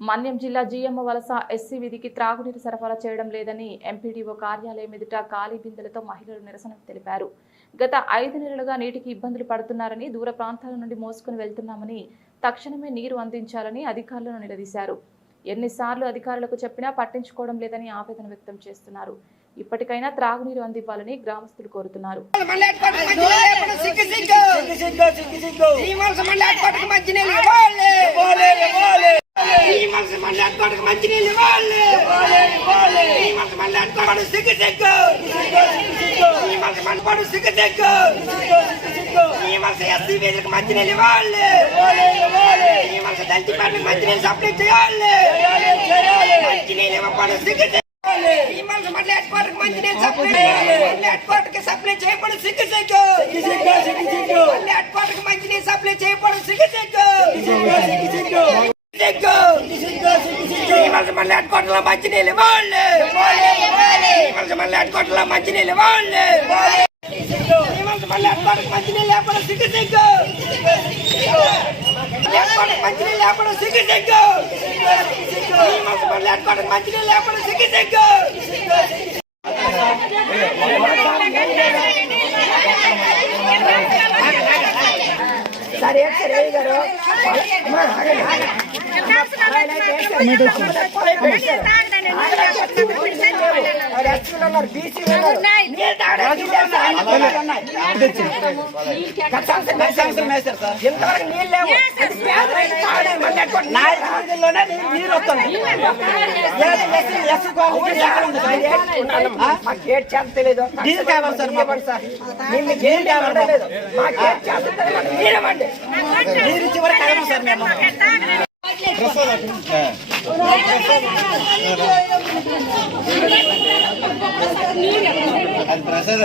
మన్యం జిల్లా జీఎం వలస ఎస్సీ విధికి త్రాగునీరు సరఫరా చేయడం లేదని ఎంపీడీఓ కార్యాలయం ఎదుట ఖాళీ బిందెలతో మహిళలు నిరసన తెలిపారు. గత 5 నెలలుగా నీటికి ఇబ్బందులు పడుతున్నారని, దూర ప్రాంతాల నుండి మోసుకుని వెళ్తున్నామని, తక్షణమే నీరు అందించాలని అధికారులను నిలదీశారు. ఎన్నిసార్లు అధికారులకు చెప్పినా పట్టించుకోవడం లేదని ఆవేదన వ్యక్తం చేస్తున్నారు. ఇప్పటికైనా త్రాగునీరు అందివ్వాలని గ్రామస్తులు కోరుతున్నారు. అది ప్రసాద్